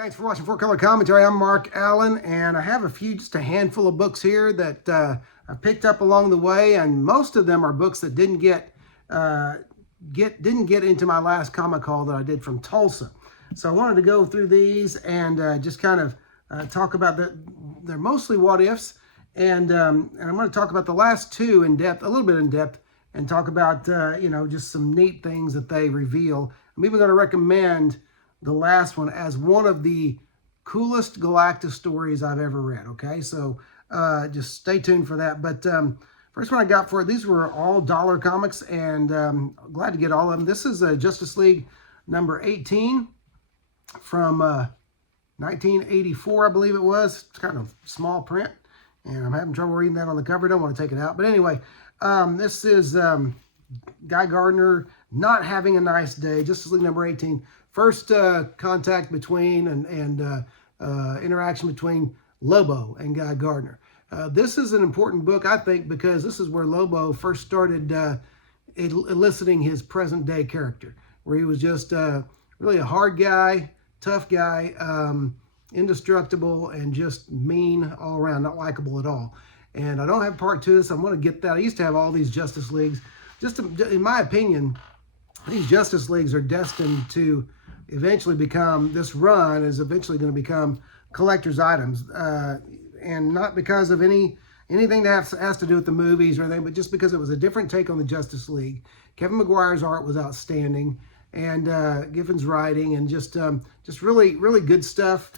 Thanks for watching 4Color Commentary. I'm Mark Allen, and I have just a handful of books here that I picked up along the way, and most of them are books that didn't get into my last comic haul that I did from Tulsa. So I wanted to go through these and just kind of talk about they're mostly what ifs, and I'm going to talk about the last two in depth, a little bit in depth, and talk about just some neat things that they reveal. I'm even going to recommend the last one as one of the coolest Galactus stories I've ever read. Okay, so just stay tuned for that. But first one I got for it, these were all dollar comics, and glad to get all of them. This is Justice League number 18 from 1984, I believe it was. It's kind of small print, and I'm having trouble reading that on the cover. Don't want to take it out. But anyway, this is Guy Gardner not having a nice day. Justice League number 18. First contact between and interaction between Lobo and Guy Gardner. This is an important book, I think, because this is where Lobo first started eliciting his present-day character, where he was just really a hard guy, tough guy, indestructible, and just mean all around, not likable at all. And I don't have part two of this. I'm going to get that. I used to have all these Justice Leagues. Just in my opinion, these Justice Leagues are destined to eventually become, this run is eventually going to become collector's items. And not because of anything that has to do with the movies or anything, but just because it was a different take on the Justice League. Kevin Maguire's art was outstanding, and Giffen's writing, and just really, really good stuff.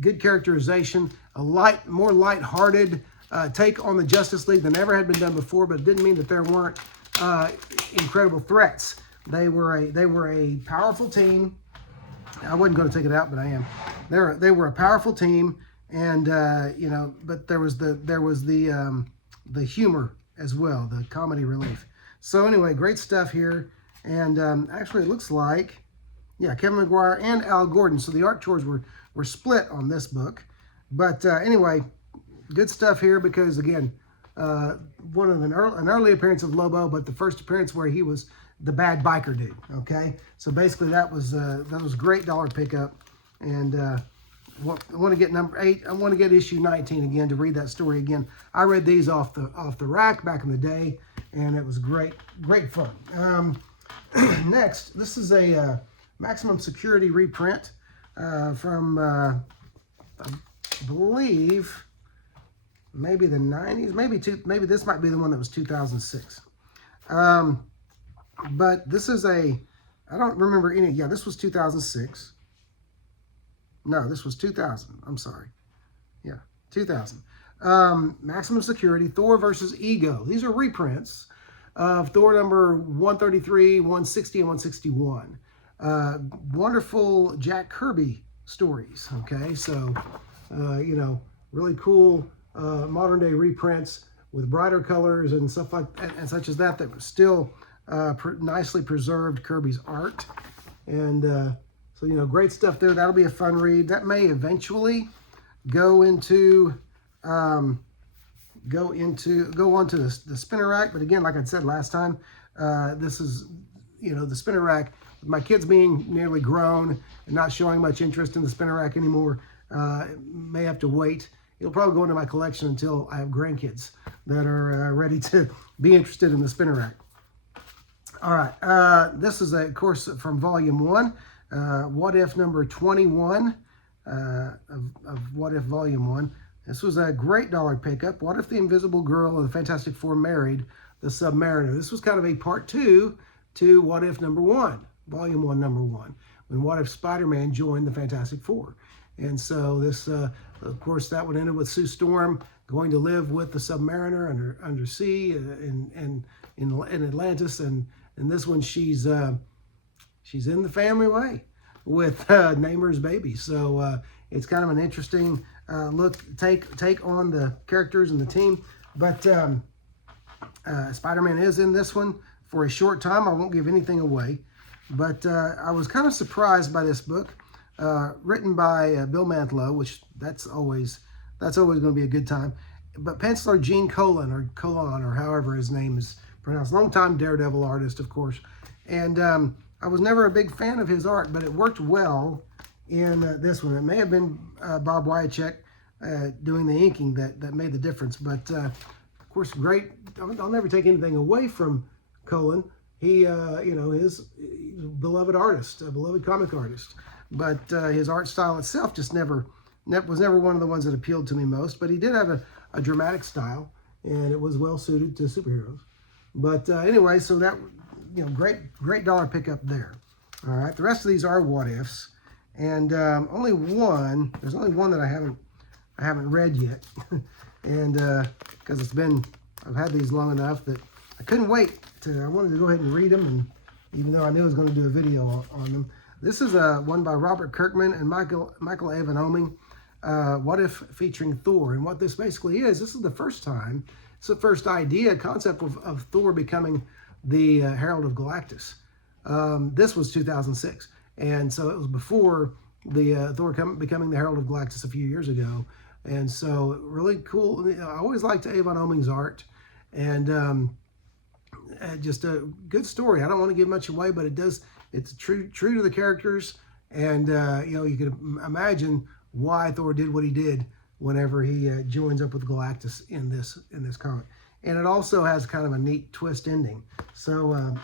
Good characterization, more light-hearted take on the Justice League than ever had been done before, but it didn't mean that there weren't incredible threats. They were a powerful team. I wasn't going to take it out, but I am. They were a powerful team, and but there was the humor as well, the comedy relief. So anyway, great stuff here, and actually it looks like, yeah, Kevin Maguire and Al Gordon. So the art chores were split on this book, but anyway, good stuff here because again, one of an early appearance of Lobo, but the first appearance where he was the bad biker dude. Okay, so basically that was great dollar pickup, and I want to get number 8. I want to get issue 19 again to read that story again. I read these off the rack back in the day, and it was great fun. Next, this is a Maximum Security reprint from I believe maybe the 90s, maybe this might be the one that was 2006. But this is I don't remember any, yeah, this was 2006. No, this was 2000. I'm sorry. Yeah, 2000. Maximum Security, Thor versus Ego. These are reprints of Thor number 133, 160, and 161. Wonderful Jack Kirby stories. Okay, so, really cool modern day reprints with brighter colors and stuff like and such as that was still nicely preserved Kirby's art, and so great stuff there. That'll be a fun read. That may eventually go onto the spinner rack, but again, like I said last time, this is the spinner rack. With my kids being nearly grown and not showing much interest in the spinner rack anymore, may have to wait. It'll probably go into my collection until I have grandkids that are ready to be interested in the spinner rack. All right, this is, of course, from Volume 1, What If number 21 of What If Volume 1. This was a great dollar pickup. What if the Invisible Girl of the Fantastic Four married the Submariner? This was kind of a part 2 to What If number 1, Volume 1, number 1, when What If Spider-Man joined the Fantastic Four. And so this, of course, that would end up with Sue Storm going to live with the Submariner undersea in Atlantis, and this one she's in the family way with Namor's baby. So it's kind of an interesting take on the characters and the team. But Spider-Man is in this one for a short time. I won't give anything away, but I was kind of surprised by this book. Written by Bill Mantlo, which that's always going to be a good time. But penciler Gene Colan, or however his name is pronounced, longtime Daredevil artist, of course. And I was never a big fan of his art, but it worked well in this one. It may have been Bob Wyacek doing the inking that made the difference. But of course, great. I'll never take anything away from Cullen. He, you know, is a beloved artist, a beloved comic artist. But his art style itself just was never one of the ones that appealed to me most. But he did have a dramatic style, and it was well suited to superheroes. But anyway, so that, you know, great dollar pickup there. All right, the rest of these are what ifs, and there's only one that I haven't read yet, and because I've had these long enough that I couldn't wait I wanted to go ahead and read them, and even though I knew I was going to do a video on them. This is one by Robert Kirkman and Michael Avon Oeming, What If featuring Thor. And what this basically is, this is the first time, it's the first concept of Thor becoming the Herald of Galactus. This was 2006, and so it was before the Thor becoming the Herald of Galactus a few years ago. And so really cool. I always liked Avon Oeming's art, and just a good story. I don't want to give much away, but it's true to the characters, and you know, you can imagine why Thor did what he did whenever he joins up with Galactus in this comic. And it also has kind of a neat twist ending. So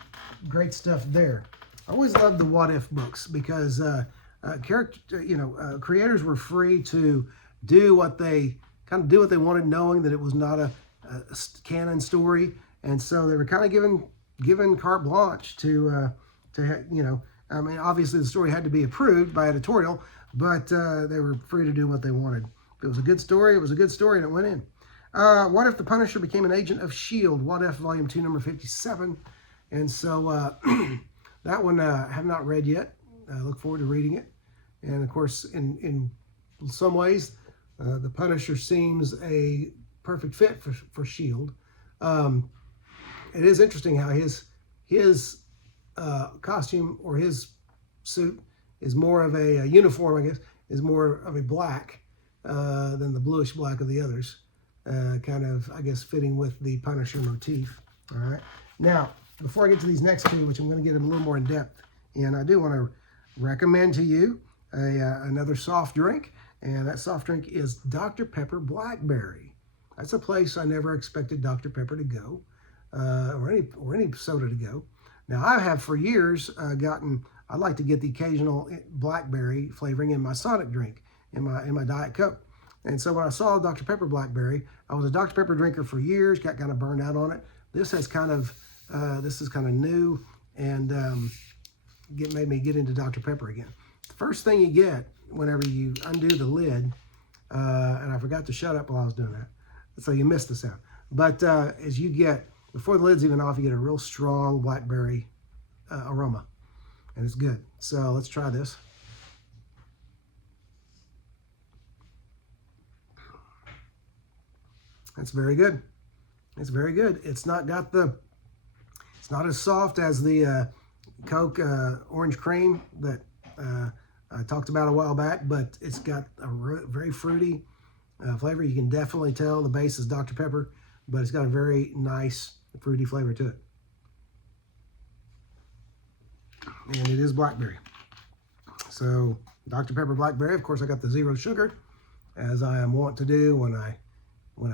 great stuff there. I always loved the What If books because creators were free to do what they wanted, knowing that it was not a canon story, and so they were kind of given carte blanche to you know. I mean, obviously the story had to be approved by editorial, but they were free to do what they wanted. If it was a good story, it was a good story, and it went in. What If the Punisher became an agent of S.H.I.E.L.D.? What If, Volume 2, number 57. And so that one I have not read yet. I look forward to reading it. And of course, in some ways, the Punisher seems a perfect fit for S.H.I.E.L.D. It is interesting how his costume, or his suit, is more of a uniform, I guess, is more of a black than the bluish black of the others. Kind of, I guess, fitting with the Punisher motif. All right. Now, before I get to these next two, which I'm going to get a little more in depth, and I do want to recommend to you another soft drink, and that soft drink is Dr. Pepper Blackberry. That's a place I never expected Dr. Pepper to go, or any soda to go. Now, I have for years I like to get the occasional blackberry flavoring in my Sonic drink, in my Diet Coke. And so when I saw Dr. Pepper Blackberry, I was a Dr. Pepper drinker for years, got kind of burned out on it. This is kind of new, and made me get into Dr. Pepper again. The first thing you get whenever you undo the lid, and I forgot to shut up while I was doing that, so you missed the sound. But as you get, before the lid's even off, you get a real strong blackberry aroma, and it's good. So let's try this. It's very good. It's very good. It's not as soft as the Coke orange cream that I talked about a while back, but it's got a very fruity flavor. You can definitely tell the base is Dr. Pepper, but it's got a very nice fruity flavor to it. And it is blackberry. So Dr. Pepper Blackberry, of course, I got the zero sugar, as I am wont to do when I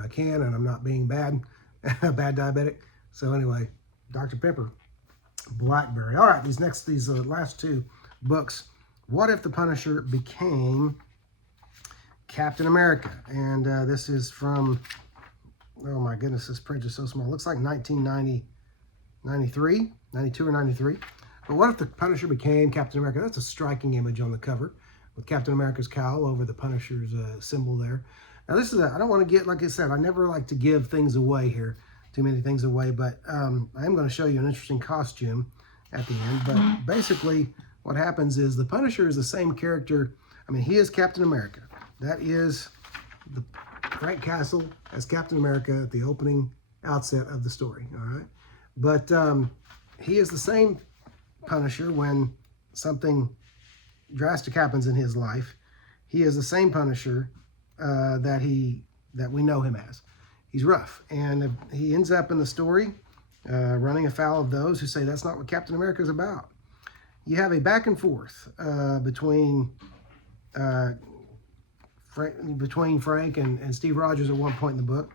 can, and I'm not being bad diabetic. So anyway, Dr. Pepper Blackberry. All right, these last two books. What If the Punisher became Captain America? And this is from, oh my goodness, this print is so small. It looks like 1993, 92 or 93. But what if the Punisher became Captain America? That's a striking image on the cover, with Captain America's cowl over the Punisher's symbol there. Now this is I don't want to get, like I said, I never like to give things away here, too many things away, but I am going to show you an interesting costume at the end. But basically what happens is the Punisher is the same character. I mean, he is Captain America. That is the Frank Castle as Captain America at the opening outset of the story, all right? But he is the same Punisher when something drastic happens in his life. He is the same Punisher that we know him as. He's rough, and he ends up in the story running afoul of those who say that's not what Captain America is about. You have a back and forth between between Frank and Steve Rogers at one point in the book.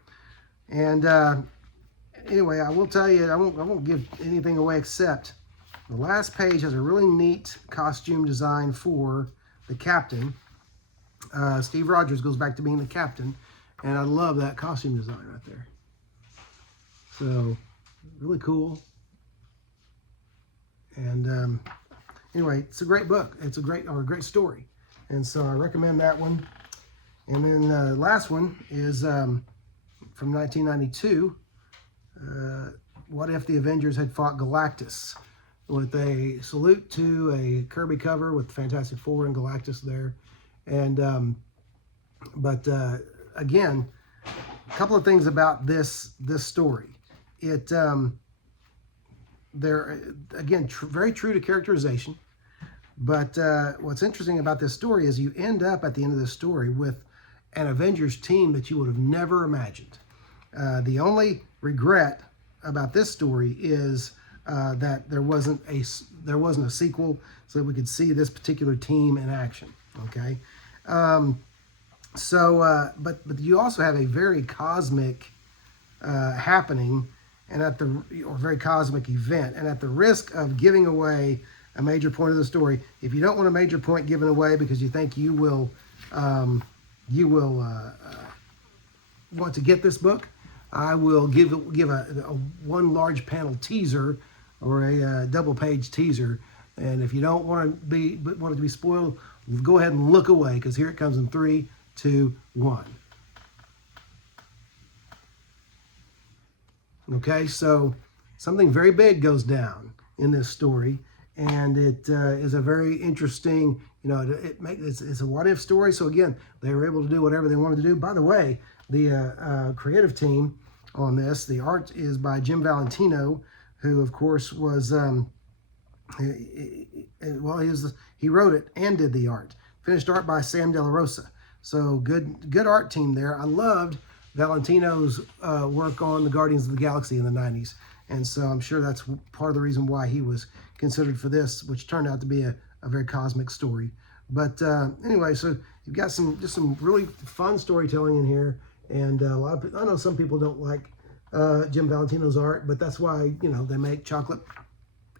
And anyway, I will tell you, I won't give anything away except the last page has a really neat costume design for the captain. Steve Rogers goes back to being the captain, and I love that costume design right there. So, really cool. And anyway, it's a great book. It's a great story, and so I recommend that one. And then the last one is from 1992. What if the Avengers had fought Galactus? With a salute to a Kirby cover with Fantastic Four and Galactus there. And again, a couple of things about this story. It they're again very true to characterization. But what's interesting about this story is you end up at the end of this story with an Avengers team that you would have never imagined. The only regret about this story is that there wasn't a sequel so that we could see this particular team in action. Okay, but you also have a very cosmic happening, and very cosmic event, and at the risk of giving away a major point of the story, if you don't want a major point given away because you think you will want to get this book, I will give a one large panel teaser or a double page teaser. And if you don't want it to be spoiled, go ahead and look away, because here it comes in 3, 2, 1. Okay, so something very big goes down in this story, and it is a very interesting, it's a what if story. So again, they were able to do whatever they wanted to do. By the way, the creative team on this, the art is by Jim Valentino, who of course was he wrote it and did the art. Finished art by Sam De La Rosa. So good art team there. I loved Valentino's work on the Guardians of the Galaxy in the 90s. And so I'm sure that's part of the reason why he was considered for this, which turned out to be a very cosmic story. But anyway, so you've got just some really fun storytelling in here. And a lot of people, I know some people don't like Jim Valentino's art, but that's why, they make chocolate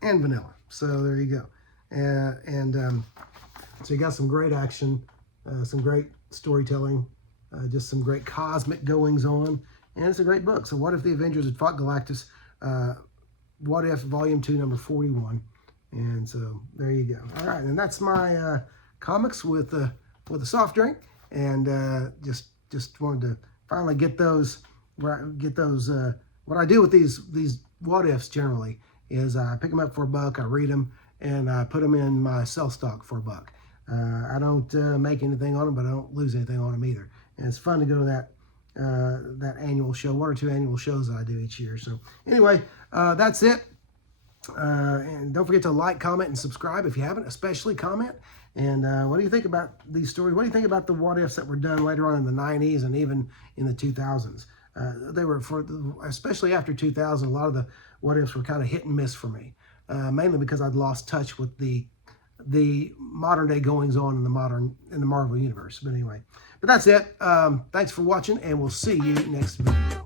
and vanilla. So there you go. So you got some great action, some great storytelling, just some great cosmic goings on, and it's a great book. So what if the Avengers had fought Galactus? What If Volume 2, number 41. And so there you go. All right, and that's my comics with a soft drink, and just wanted to finally get those. What I do with these what ifs generally is I pick them up for $1, I read them, and I put them in my sell stock for $1. I don't make anything on them, but I don't lose anything on them either. And it's fun to go to that annual show, 1 or 2 annual shows that I do each year. So anyway, that's it. And don't forget to like, comment, and subscribe if you haven't, especially comment. And what do you think about these stories? What do you think about the what ifs that were done later on in the 90s and even in the 2000s? They were, especially after 2000, a lot of the what ifs were kind of hit and miss for me, mainly because I'd lost touch with the modern day goings on in the Marvel universe. But anyway, that's it. Thanks for watching, and we'll see you next video.